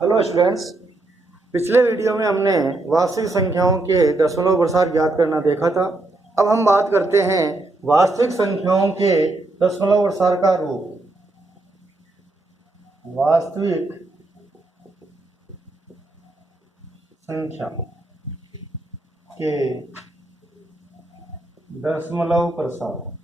Hello students. पिछले video में हमने वास्तविक संख्याओं के दशमलव प्रसार ज्ञात करना देखा था। अब हम बात करते हैं वास्तविक संख्याओं के दशमलव प्रसार का रूप। वास्तविक संख्या के दशमलव प्रसार।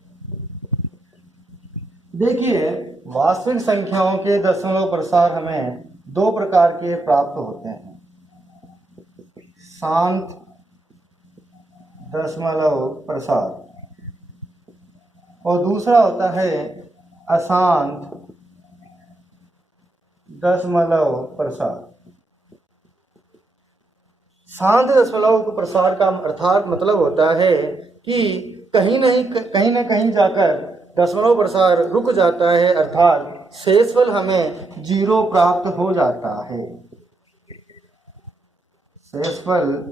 देखिए, वास्तविक संख्याओं के दशमलव प्रसार हमें दो प्रकार के प्राप्त होते हैं। शांत दशमलव प्रसार और दूसरा होता है अशांत दशमलव प्रसार। शांत दशमलव प्रसार का अर्थात मतलब होता है कि कहीं ना कहीं जाकर दशमलव प्रसार रुक जाता है, अर्थात शेषफल हमें 0 प्राप्त हो जाता है। शेषफल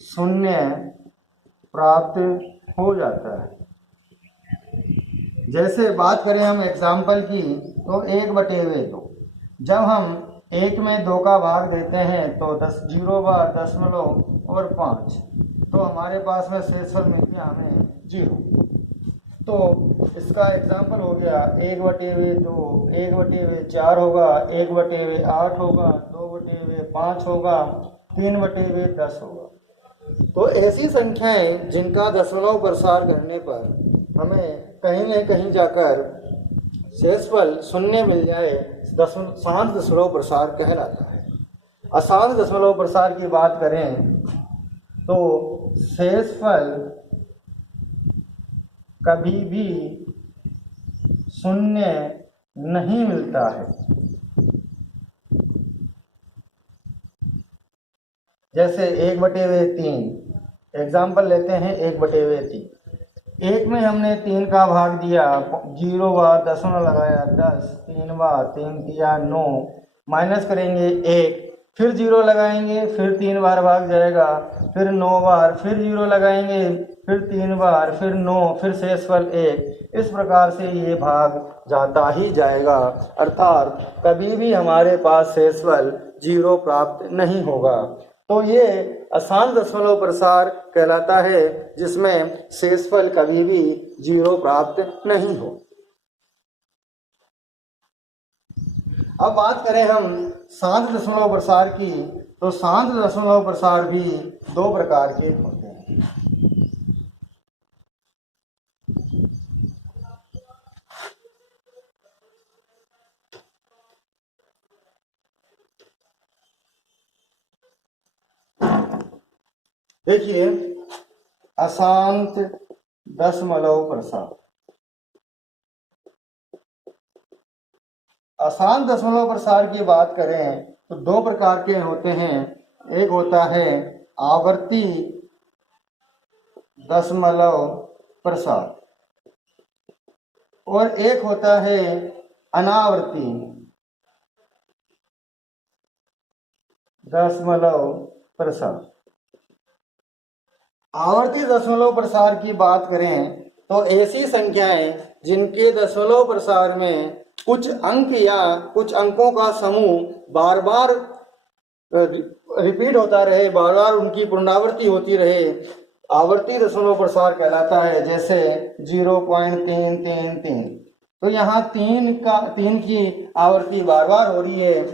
0 प्राप्त हो जाता है। जैसे बात करें हम एग्जाम्पल की, तो 1/2। जब हम 1 में 2 का भाग देते हैं तो 0 बार दशमलव और 5, तो हमारे पास में शेषफल मिल गया हमें 0। तो इसका एग्जाम्पल हो गया 1/2, 1/4 होगा, 1/8 होगा, 2/5 होगा, 3/10 होगा। तो ऐसी संख्याएं जिनका दशमलव प्रसार करने पर हमें कहीं न कहीं जाकर शेषफल 0 मिल जाए, शांत दशमलव प्रसार कहलाता है। अशांत दशमलव प्रसार की बात करें तो शेषफल कभी भी 0 नहीं मिलता है। जैसे 1/3, एग्जाम्पल लेते हैं 1/3। 1 में हमने 3 का भाग दिया, 0 बार दशमलव लगाया 10, 3 बार 3 किया 9, माइनस करेंगे 1, फिर 0 लगाएंगे, फिर 3 बार भाग जाएगा, फिर 9 बार, फिर 0 लगाएंगे, फिर 3 बार, फिर 9, फिर शेषफल 1। इस प्रकार से ये भाग जाता ही जाएगा, अर्थात कभी भी हमारे पास शेषफल 0 प्राप्त नहीं होगा। तो ये अशांत दशमलव प्रसार कहलाता है, जिसमें शेषफल कभी भी 0 प्राप्त नहीं हो। अब बात करें हम शांत दशमलव प्रसार की, तो शांत दशमलव प्रसार भी दो प्रकार के होते हैं। देखिए, अशांत दशमलव प्रसार। अशांत दशमलव प्रसार की बात करें तो दो प्रकार के होते हैं। एक होता है आवर्ती दशमलव प्रसार और एक होता है अनावर्ती दशमलव प्रसार। आवर्ती दशमलव प्रसार की बात करें तो ऐसी संख्याएं जिनके दशमलव प्रसार में कुछ अंक या कुछ अंकों का समूह बार बार रिपीट होता रहे, बार बार उनकी पुनरावृत्ति होती रहे, आवर्ती दशमलव प्रसार कहलाता है। जैसे 0.333, तो यहाँ 3 की आवृत्ति बार बार हो रही है।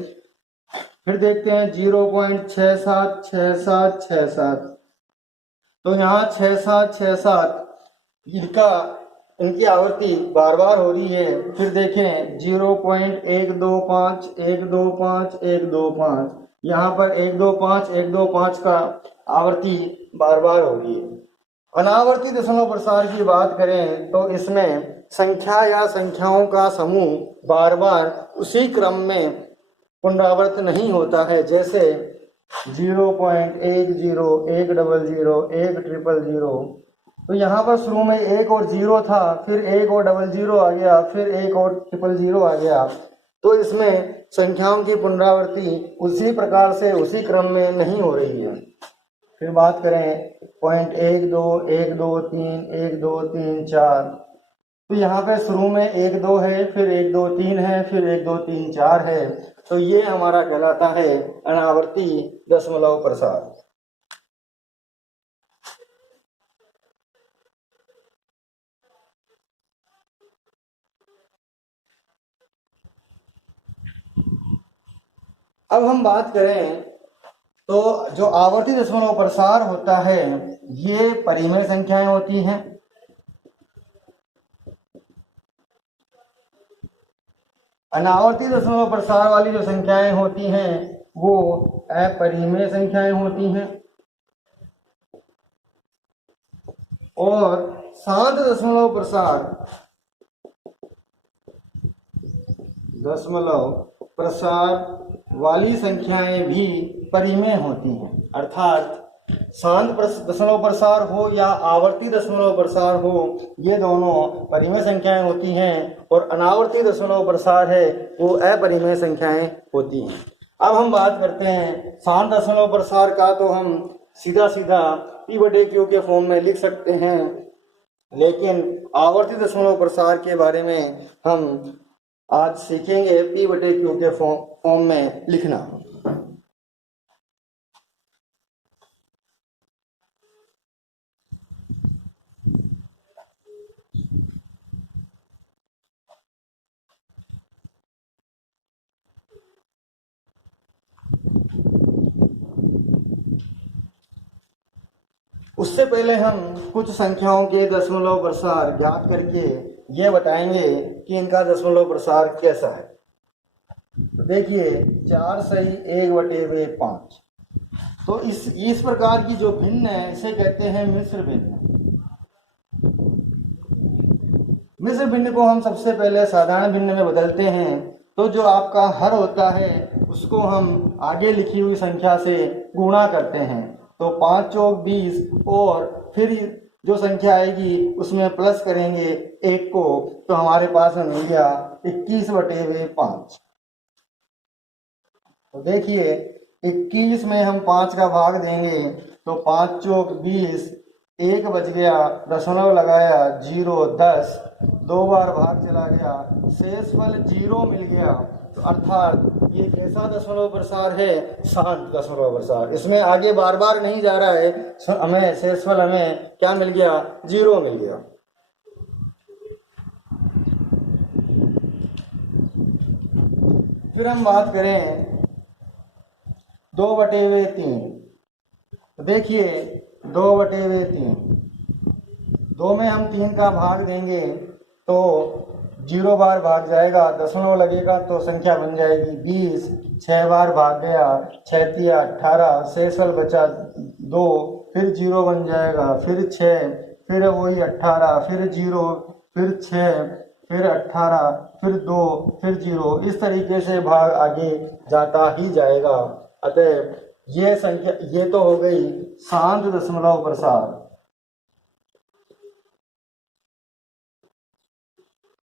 फिर देखते हैं 0.676767, तो यहाँ 6767 इनकी आवृत्ति बार बार हो रही है। फिर देखें 0.125125, यहाँ पर 125 का आवृत्ति बार बार हो रही है। अनावर्ती दशमलव प्रसार की बात करें तो इसमें संख्या या संख्याओं का समूह बार बार उसी क्रम में पुनरावृत्त नहीं होता है। जैसे 0.10, 100, 100, तो यहाँ पर शुरू में 1 और 0 था, फिर 1 और 00 आ गया, फिर 1 और 000 आ गया। तो इसमें संख्याओं की पुनरावृत्ति उसी प्रकार से उसी क्रम में नहीं हो रही है। फिर बात करें 0.12, 1, 2, 3, 1, 2, 3, 4, तो यहाँ पे शुरू में 1 2 है, फिर 1 2 3 है, फिर 1 2 3 4 है। तो ये हमारा कहलाता है अनावर्ती दशमलव प्रसार। अब हम बात करें तो जो आवर्ती दशमलव प्रसार होता है ये परिमेय संख्याएं होती हैं। अनावर्ती दशमलव प्रसार वाली जो संख्याएं होती हैं वो अपरिमेय संख्याएं होती हैं, और शांत दशमलव प्रसार वाली संख्याएं भी परिमेय होती हैं। अर्थात शांत दशमलव प्रसार हो या आवर्ती दशमलव प्रसार हो, ये दोनों परिमेय संख्याएं होती हैं, और अनावर्ती दशमलव प्रसार है वो अपरिमेय संख्याएं होती हैं। अब हम बात करते हैं शांत दशमलव प्रसार का, तो हम सीधा सीधा P/Q के फॉर्म में लिख सकते हैं, लेकिन आवर्ती दशमलव प्रसार के बारे में हम आज सीखेंगे P/Q के फॉर्म में लिखना। उससे पहले हम कुछ संख्याओं के दशमलव प्रसार ज्ञात करके ये बताएंगे कि इनका दशमलव प्रसार कैसा है। तो देखिए 4 सही 1/5। तो इस प्रकार की जो भिन्न है इसे कहते हैं मिश्र भिन्न। मिश्र भिन्न को हम सबसे पहले साधारण भिन्न में बदलते हैं। तो जो आपका हर होता है उसको हम आगे लिखी हुई संख्या से गुणा करते हैं, तो 5 चौक 20, और फिर जो संख्या आएगी उसमें प्लस करेंगे 1 को, तो हमारे पास मिल गया 21/5। तो देखिए 21 में हम 5 का भाग देंगे तो 5 चौक 20, 1 बच गया, दशमलव लगाया 0 10, 2 बार भाग चला गया, शेषफल 0 मिल गया। तो अर्थात ये कैसा दशमलव प्रसार है? शांत दशमलव प्रसार। इसमें आगे बार बार नहीं जा रहा है, हमें शेषफल हमें क्या मिल गया? 0 मिल गया। फिर हम बात करें 2/3। तो देखिए 2/3, 2 में हम 3 का भाग देंगे तो 0 बार भाग जाएगा, दशमलव लगेगा तो संख्या बन जाएगी 20, 6 बार भाग गया, 6 तिया 18, शेषफल बचा 2, फिर 0 बन जाएगा, फिर 6, फिर वही 18, फिर 0, फिर 6, फिर 18, फिर 2, फिर 0। इस तरीके से भाग आगे जाता ही जाएगा। अतः ये संख्या, ये तो हो गई शांत दशमलव प्रसार,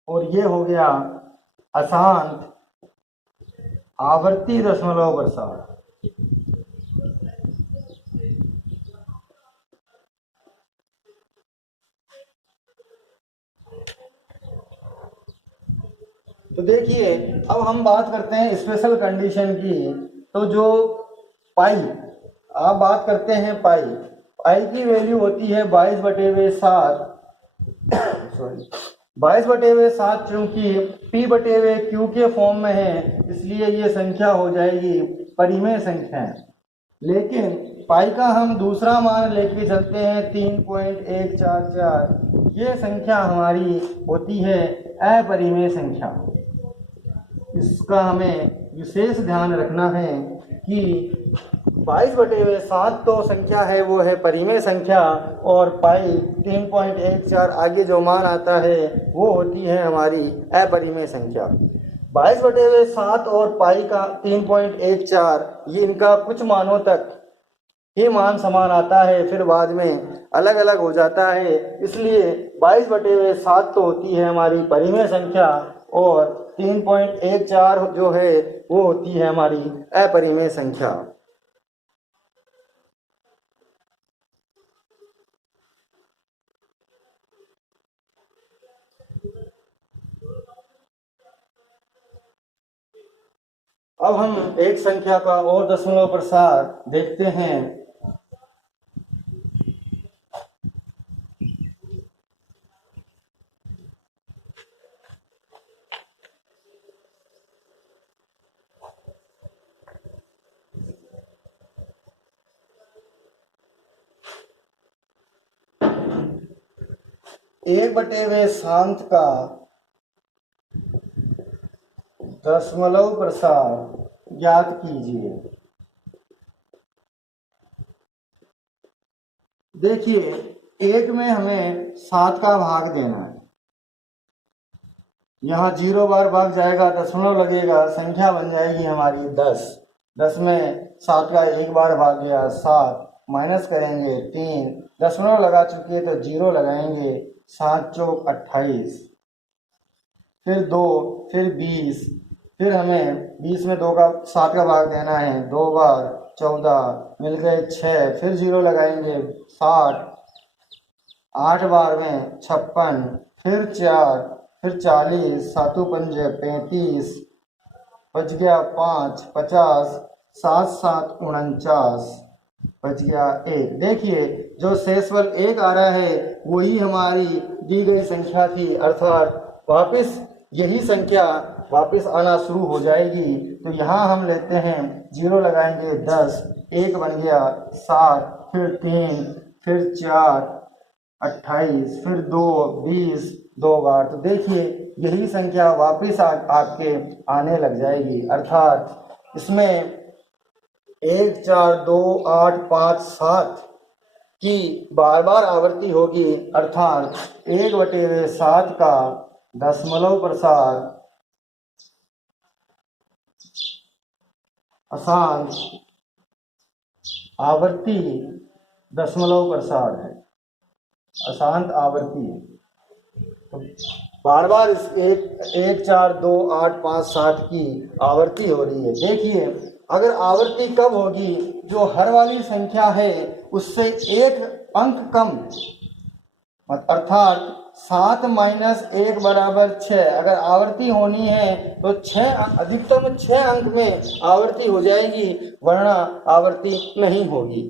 और ये हो गया अशांत आवर्ती दशमलव प्रसार। तो देखिए अब हम बात करते हैं स्पेशल कंडीशन की। तो जो पाई, आप बात करते हैं पाई की वैल्यू होती है 22/7। सॉरी 22/7, चूंकि P/Q के फॉर्म में है इसलिए ये संख्या हो जाएगी परिमेय संख्या। लेकिन पाई का हम दूसरा मान लेके चलते हैं 3.144, ये संख्या हमारी होती है अपरिमेय संख्या। इसका हमें विशेष ध्यान रखना है कि 22/7 तो संख्या है वो है परिमेय संख्या, और पाई 3.14 आगे जो मान आता है वो होती है हमारी अपरिमेय संख्या। 22/7 और पाई का 3.14 ये इनका कुछ मानों तक ही मान समान आता है, फिर बाद में अलग अलग हो जाता है। इसलिए 22/7 तो होती है हमारी परिमेय संख्या, और 3.14 जो है वो होती है हमारी अपरिमेय संख्या। अब हम एक संख्या का और दशमलव प्रसार देखते हैं। एक बटे वे शांत का दशमलव प्रसार ज्ञात कीजिए। देखिए, एक में हमें 7 का भाग देना है। यहाँ 0 बार भाग जाएगा, दशमलव लगेगा, संख्या बन जाएगी हमारी 10। 10 में 7 का एक बार भाग गया 7, माइनस करेंगे 3, दशमलव लगा चुकी है तो 0 लगाएंगे, 7 चौक 28, फिर 2, फिर 20, फिर हमें 20 में 7 का भाग देना है, 2 बार 14, मिल गए 6, फिर 0 लगाएंगे 60, 8 बार में 56, फिर 4, फिर 40, 7 पंजे 35, बच गया 5, 50, 7 7 49, बच गया 1। देखिए, जो शेषफल 1 आ रहा है वही हमारी दी गई संख्या थी, अर्थात वापस यही संख्या वापस आना शुरू हो जाएगी। तो यहाँ हम लेते हैं 0 लगाएंगे 10, 1 बन गया 7, फिर 3, फिर 4 28, फिर 2 20, 2 बार। तो देखिए, यही संख्या वापस आपके आने लग जाएगी, अर्थात इसमें 1 4 2 8 5 7 की बार बार आवृत्ति होगी, अर्थात 1/7 का दशमलव प्रसार अशांत आवर्ती दशमलव प्रसार है, अशांत आवर्ती। तो बार बार इस 1 4 2 8 5 7 की आवर्ती हो रही है। देखिए, अगर आवर्ती कब होगी, जो हर वाली संख्या है उससे 1 अंक कम, अर्थात 7 माइनस 1 बराबर 6। अगर आवर्ती होनी है तो 6 अधिकतम 6 अंक में आवर्ती हो जाएगी, वरना आवर्ती नहीं होगी।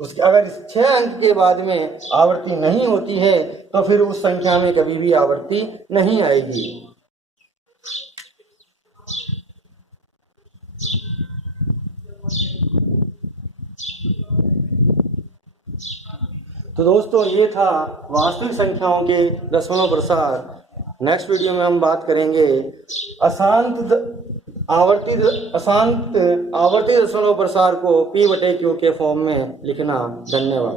उसके अगर 6 अंक के बाद में आवर्ती नहीं होती है तो फिर उस संख्या में कभी भी आवर्ती नहीं आएगी। तो दोस्तों, ये था वास्तविक संख्याओं के दशमलव प्रसार। नेक्स्ट वीडियो में हम बात करेंगे अशांत आवर्ती दशमलव प्रसार को P/Q के फॉर्म में लिखना। धन्यवाद।